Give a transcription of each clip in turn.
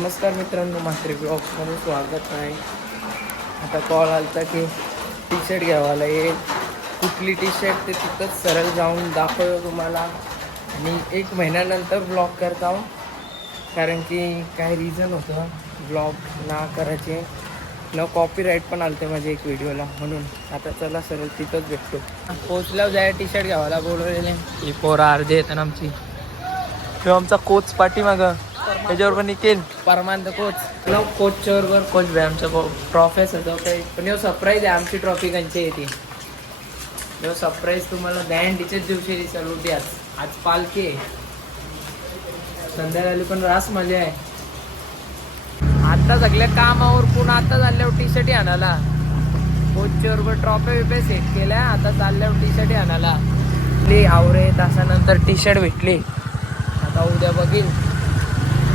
नमस्कार मित्रांनो, मात्रे ब्लॉग्समध्ये स्वागत आहे. आता कॉल आलता की टी शर्ट घ्यावाला येईल. कुठली टी शर्ट ते तिथंच सरळ जाऊन दाखवतो तुम्हाला. आणि 1 महिन्यानंतर ब्लॉग करता हूँ, कारण की काय रिझन होतं ब्लॉग ना करायचे. न कॉपीराईट पण आलते माझ्या एक व्हिडिओला, म्हणून आता चला सरळ तिथंच भेटतो. पोचल्यावर जाय टी शर्ट घ्यावाला बोलवलेले. ही पोरं अर्धे येतात आमची. तो आमचा कोच पाठीमागं त्याच्यावर पण निकेल परमानंद कोच कोचच्या बरोबर कोच भाई आमचा ट्रॉफीच होतो काही. पण यो सरप्राईज आहे. आमची ट्रॉफी कंची येते यो सरप्राईज तुम्हाला दॅन टीचर्स दिवशी दिसेल. उद्याच आज पालखी आहे, संध्याकाळी पण रास मजा आहे. आता सगळ्या कामावर पुन्हा आता चालल्यावर टी शर्ट आणायला. कोचच्या बरोबर ट्रॉफी बिफे सेट केल्या. आता चालल्यावर टी शर्ट आणायला आवरे तासानंतर टी शर्ट भेटली. आता उद्या बघील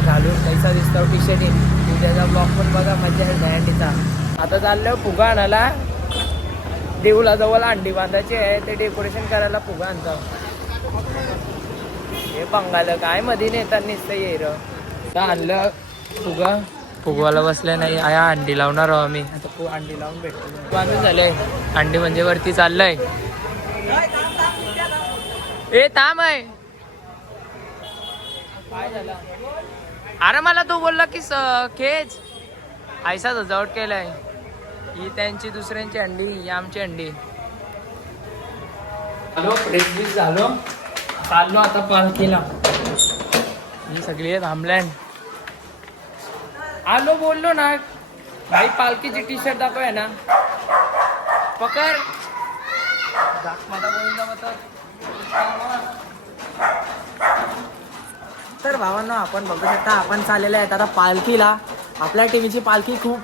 घालून कैसा दिसतो टी शर्ट. उद्याचा ब्लॉग पण बघा, मजा आहे दँडीचा. आता चालल्यावर फुगा आणायला. देऊला जवळ अंडी बांधायची आहे, ते डेकोरेशन करायला फुगा आणतो. हे बंगाल काय मध्ये नेतात नुसतं येर. तर आणलं फुगा, फुगवाला बसल्या नाही. आया अंडी लावणार आहो आम्ही. आता अंडी लावून भेटतो. बांधून झालंय अंडी म्हणजे वरती चाललंय. ए थांब आहे. काय झालं? अरे मला तू बोलला की खेच ऐसा सजावट केलाय. ही त्यांची दुसऱ्यांची अंडी, ही आमची अंडी. हॅलो, फ्रेश बीस झालो, चाललो आता पालखीला. ही सगळी थांबल्यान. आलो बोललो ना भाई, पालखीची टी शर्ट दाखव ना. पकड मला बोलून. तर भावांनो, आपण बघू शकता आपण चाललेले आहेत आता पालखीला. आपल्या टीमची पालखी खूप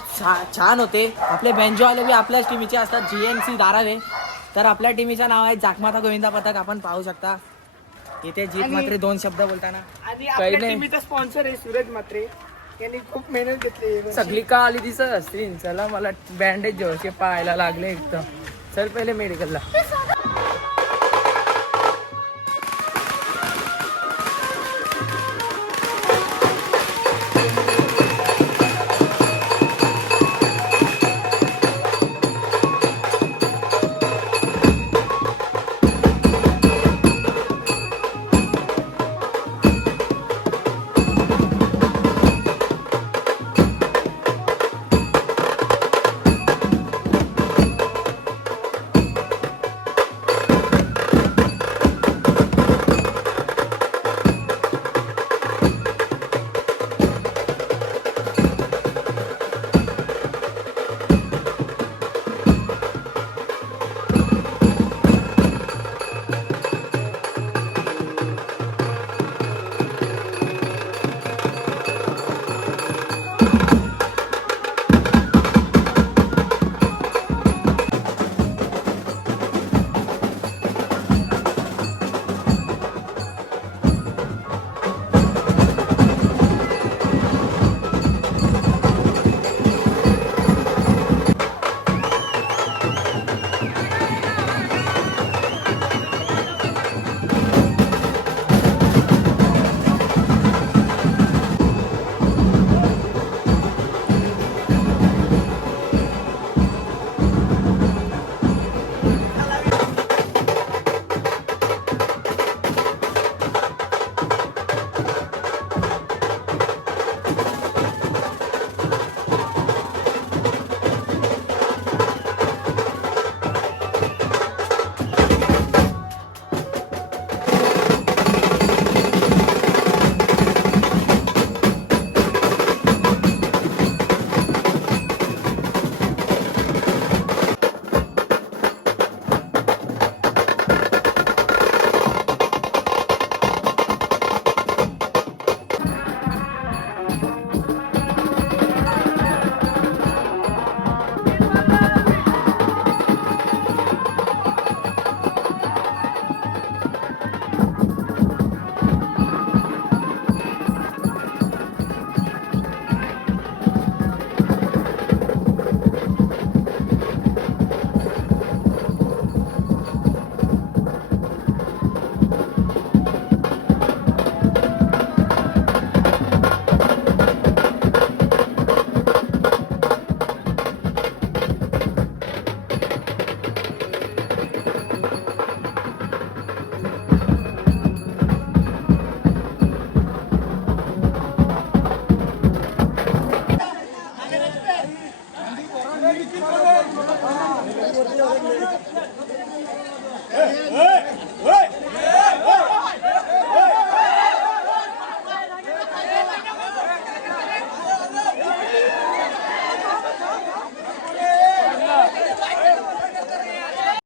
छान होते. आपले बेंजोवाले बी आपल्याच टीमचे असतात, GNC धारावे. तर आपल्या टीमचं नाव आहे जाखमाता गोविंदा पथक. आपण पाहू शकता इथे जीत मात्रे 2 शब्द बोलताना. आणि आपल्या टीमचा स्पॉन्सर आहे सूरज मात्रे. यांनी खूप मेहनत घेतली. सगळी का आली दिसत असतील. चला, मला बँडेज जेवढे पाहायला लागले एकदम. चल पहिले मेडिकलला.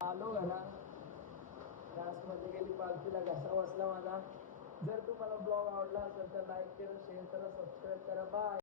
आलो घरा क्लासमध्ये गेली पालखीला घसा बसला माझा. जर तुम्हाला ब्लॉग आवडला असेल तर लाईक करा, शेअर करा, सबस्क्राईब करा. बाय.